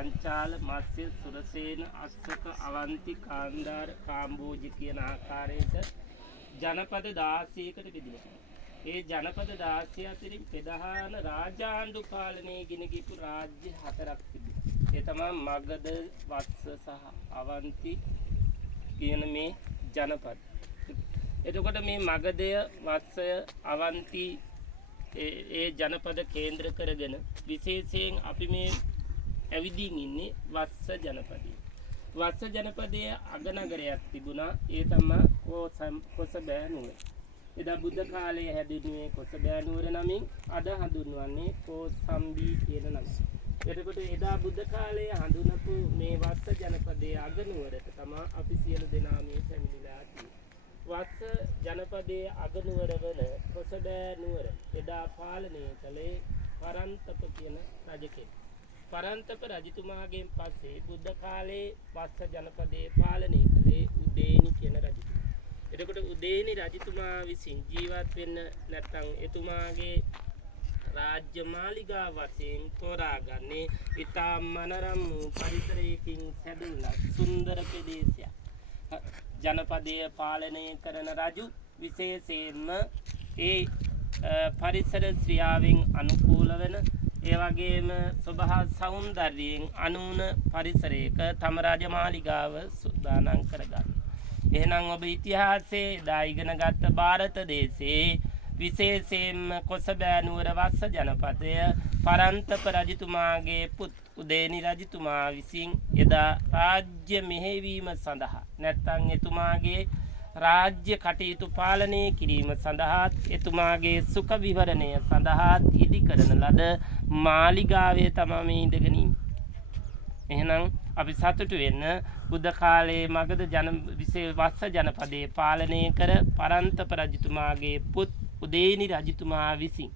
පංචාල මත්ස්‍ය සුරසේන අස්සක අවන්ති කාන්දාර කාම්බෝජ කියන ආකාරයට ජනපද 16කට බෙදෙනවා. ඒ ජනපද 16 අතරින් ප්‍රධාන රාජාණ්ඩු පාලනයේ ගෙන ගිහපු රාජ්‍ය 4ක් තිබෙනවා. ඒ තමයි මගධ, වත්ස සහ අවන්ති කියන මේ ජනපද. එතකොට මේ මගධය, වත්සය, අවන්ති ඒ ජනපද කේන්ද්‍ර කරගෙන විශේෂයෙන් අපි මේ ඇවිදින් ඉන්නේ වත්ස ජනපදයේ. වත්ස ජනපදයේ අගනගරයක් තිබුණා. ඒ තමයි කොසබෑ නුවර. එදා බුද්ධ කාලයේ හැදුනේ කොසබෑ නුවර නමින් අද හඳුන්වන්නේ කෝසම්බී කියන නමින්. එතකොට එදා බුද්ධ කාලයේ හඳුනපු මේ වත්ස ජනපදයේ අගනුවරට තමයි අපි සියලු දෙනා මේ පැමිණිලා තියෙන්නේ. වත්ස ජනපදයේ අගනුවර වන කොසබෑ නුවර එදා පාලනය කළේ පරන්තප කියන රජ කෙනෙක්. පරන්තප රජතුමාගෙන් පස්සේ බුද්ධ කාලයේ වත්ස ජනපදයේ පාලනය කළේ උදේනි කියන රජතුමා. එතකොට උදේනි රජතුමා විසින් ජීවත් වෙන්න නැත්නම් එතුමාගේ රාජ්‍ය මාලිගා වශයෙන් තෝරාගන්නේ ඉතා මනරම් පරිසරයකින් සැදුල්ලා සුන්දර ප්‍රදේශයක්. ජනපදය පාලනය කරන රජු විශේෂයෙන්ම ඒ පරිසර ක්‍රියාවෙන් අනුකූල වෙන ඒ වගේම ස්වභාව සෞන්දර්යයෙන් අනුන පරිසරයක තම රාජමාලිගාව සූදානම් කරගන්න. එහෙනම් ඔබ ඉතිහාසයේ එදා ඉගෙනගත්ත ಭಾರತ දේශයේ විශේෂයෙන්ම කොසබෑ නුවර වත්ස ජනපදය පරන්තප රජතුමාගේ පුත් උදේනි රජතුමා විසින් එදා රාජ්‍ය මෙහෙයවීම සඳහා නැත්නම් එතුමාගේ රාජ්‍ය කටයුතු පාලනය කිරීම සඳහා එතුමාගේ සුඛ විහරණය සඳහා ඉදි කරන ලද මාලිගාවේ තමයි මේ ඉඳගෙන ඉන්නේ. එහෙනම් අපි සතුටු වෙන්න බුද්ධ කාලයේ මගධ වත්ස ජනපදයේ පාලනය කර පරන්තප රජතුමාගේ පුත් උදේනි රජතුමා විසින්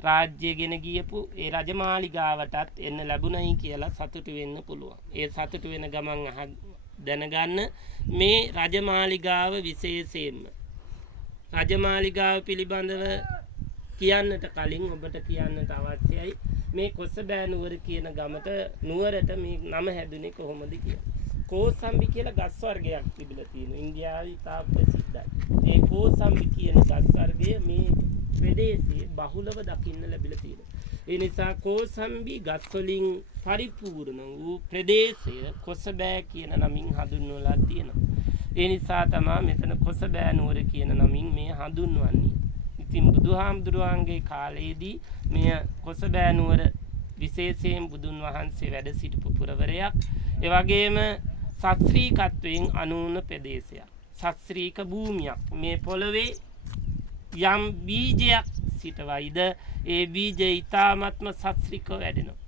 රාජ්‍ය ගෙන ගියපු ඒ රජමාලිගාවටත් එන්න ලැබුණයි කියලා සතුටු වෙන්න පුළුවන්. ඒ සතුටු වෙන ගමන් දැනගන්න මේ රජමාලිගාව විශේෂයෙන්ම රජමාලිගාව පිළිබඳව කියන්නට කලින් ඔබට කියන්නට අවශ්‍යයි මේ කොසබෑ නුවර කියන ගමට නුවරට මේ නම හැදුනේ කොහොමද කියලා. කෝසම්බි කියලා ගස් වර්ගයක් තිබිලා තියෙනවා. ඉන්දියාවේ ඉතා ප්‍රසිද්ධයි. ඒ කෝසම්බි කියන ගස් වර්ගය මේ ප්‍රදේශයේ බහුලව දකින්න ලැබිලා තියෙනවා. ඒ නිසා කෝසම්බි ගස් වලින් පරිපූර්ණ වූ ප්‍රදේශය කොසබෑ කියන නමින් හඳුන්වලා තියෙනවා. ඒ නිසා තමයි මෙතන කොසබෑ නුවර කියන නමින් මේ හඳුන්වන්නේ. ඉතින් බුදුහාමුදුරුවන්ගේ කාලයේදී මෙය කොසබෑ නුවර විශේෂයෙන් බුදුන් වහන්සේ වැඩ සිටපු පුරවරයක්. ඒ වගේම ශාස්ත්‍රීයත්වයෙන් අනුන ප්‍රදේශයක්. ශාස්ත්‍රීය භූමියක්. මේ පොළවේ යම් බීජයක් සිටවයිද ඒ බීජය ඊ타ත්ම ශාස්ත්‍රීයව වැඩෙනවා.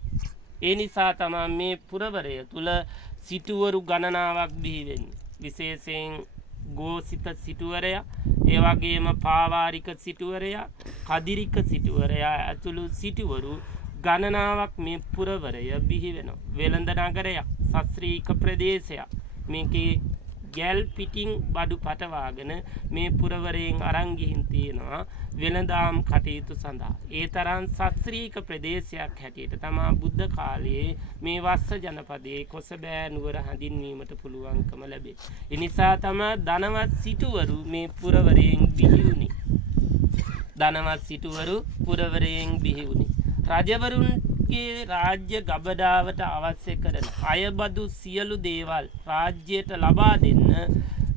ඒ නිසා තමයි මේ පුරවරය තුල සිටුවරු ගණනාවක් බිහි වෙන්නේ. විශේෂයෙන් ගෝසිත සිටුවරයා, ඒ වගේම පාවාරික සිටුවරයා, කදිරික සිටුවරයා ඇතුළු සිටුවරු ගණනාවක් මේ පුරවරය බිහි වෙනවා. වෙළඳ නගරයක්, ශාස්ත්‍රීය ප්‍රදේශයක්. මේකේ ගැල් පිටින් බඩු පටවාගෙන මේ පුරවරයෙන් අරන් ගිහින් තියෙනවා වෙළඳාම් කටයුතු සඳහා. ඒ තරම් ශාස්ත්‍රීය ප්‍රදේශයක් හැටියට තමයි බුද්ධ කාලයේ මේ වත්ස ජනපදයේ කොසබෑ නුවර හඳින්වීමට පුළුවන්කම ලැබේ. ඒ නිසා තමයි ධනවත් සිටුවරු මේ පුරවරයෙන් බිහි වුණේ. ධනවත් සිටුවරු පුරවරයෙන් බිහි වුණේ. රජවරුන්ගේ රාජ්‍ය ගබඩාවට අවශ්‍ය කරන අයබදු සියලු දේවල් රාජ්‍යයට ලබා දෙන්න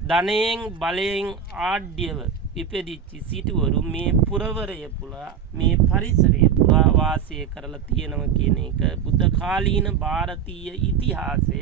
ධනයෙන් බලයෙන් ආඩ්‍යව ඉපදිච්ච සිටුවරු මේ පුරවරය පුරා මේ පරිසරය පුරා වාසය කරලා තියෙනවා කියන එක බුද්ධ කාලීන ಭಾರತೀಯ ඉතිහාසය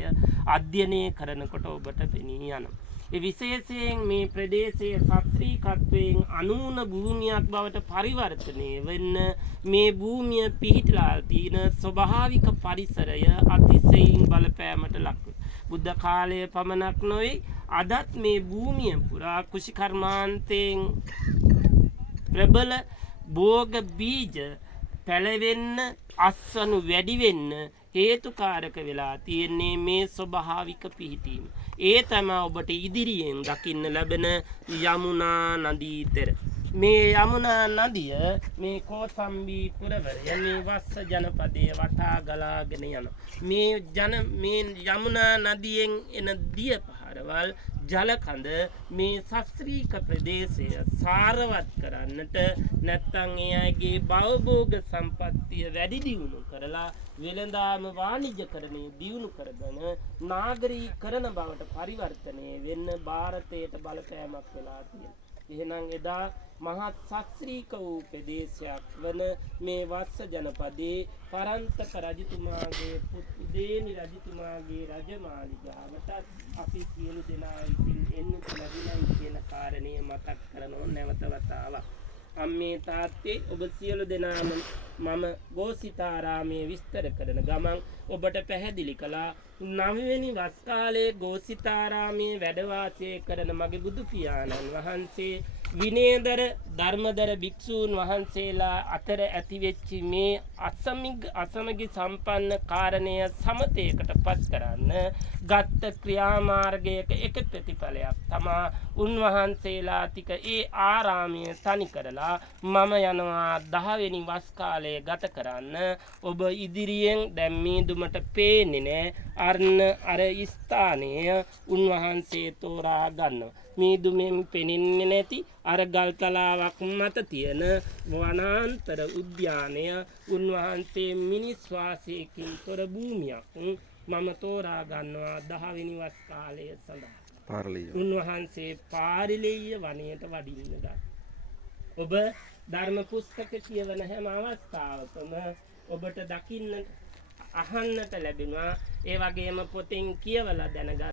අධ්‍යයනය කරනකොට ඔබට පෙනී යනවා. ඒ විශේෂයෙන් මේ ප්‍රදේශයේ ශාස්ත්‍රීයත්වයෙන් අනුන භූමියක් බවට පරිවර්තනය වෙන්න මේ භූමිය පිහිටලා තියෙන ස්වභාවික පරිසරය අතිශයින් බලපෑමට ලක් වෙනවා. බුද්ධ කාලයේ පමණක් නොවේ අදත් මේ භූමිය පුරා කුෂිකර්මාන්තයෙන් ප්‍රබල භෝග බීජ පැලවෙන්න අස්වනු වැඩි වෙන්න හේතුකාරක වෙලා තියෙන්නේ මේ ස්වභාවික පිහිටීම. ඒ තමයි ඔබට ඉදිරියෙන් දකින්න ලැබෙන යමුනා නදී තෙර. මේ යමුනා නදිය මේ කෝසම්බි පුරවරය මේ වස්ස ජනපදයේ වටා ගලාගෙන යන මේ යමුනා නදියෙන් එන දිය පහරවල් ජලකඳ මේ ශාස්ත්‍රීය ප්‍රදේශය සාරවත් කරන්නට නැත්නම් ඒ අයගේ භවභෝග සම්පත්තිය වැඩි දියුණු කරලා වෙළඳාම වාණිජකරණය දියුණු කරගෙන නාගරීකරණ බවට පරිවර්තනය වෙන්න ಭಾರತයට බලපෑමක් වෙලා තියෙනවා. එහෙනම් එදා මහත් ශාස්ත්‍රීක වූ ප්‍රදේශයක් වන මේ වස්ස ජනපදයේ පරන්තක රජතුමාගේ පුත්දේනි රජතුමාගේ රජමාලිගාවට අපි සියලු දෙනා විසින් එන්නට ලැබුණයි කියන කාරණය මතක් කරනෝ නැවත වතාවක්. අම්මේ තාත්තේ ඔබ සියලු දෙනාම මම ගෝසිතාරාමයේ විස්තර කරන ගමන් ඔබට පැහැදිලි කළා 9 වෙනි වස් කාලයේ ගෝසිතාරාමයේ වැඩ වාසය කරන මගේ බුදු පියාණන් වහන්සේ විනයදර ධර්මදර භික්ෂූන් වහන්සේලා අතර ඇතිවෙච්ච මේ අසමගි සම්පන්න කාරණය සමතේකට පත් කරන්න ගත්ත ක්‍රියාමාර්ගයක එක ප්‍රතිඵලයක් තමා උන්වහන්සේලා ටික ඒ ආරාමය තනි කරලා මම යනවා 10 වෙනි වස් කාලය ගත කරන්න. ඔබ ඉදිරියෙන් දැන් මීදුමට පේන්නේ නෑ අර ස්ථානය උන්වහන්සේ තෝරා ගන්නවා. මීදුමෙන් පෙනෙන්නේ නැති අර ගල්තලාවක් මත තියෙන වනාන්තර උද්‍යානය උන්වහන්සේ මිනිස් වාසයකින් තොර භූමියක් මම තෝරා ගන්නවා 10 වෙනි වස් කාලය සඳහා. උන්වහන්සේ පාරිලෙය්‍ය වනයේට වඩින්න ගත්තා. ඔබ ධර්ම පුස්තක කියවන හැම අවස්ථාවකම ඔබට දකින්න අහන්නට ලැබෙනවා. ඒ වගේම පොතෙන් කියවලා දැනගත්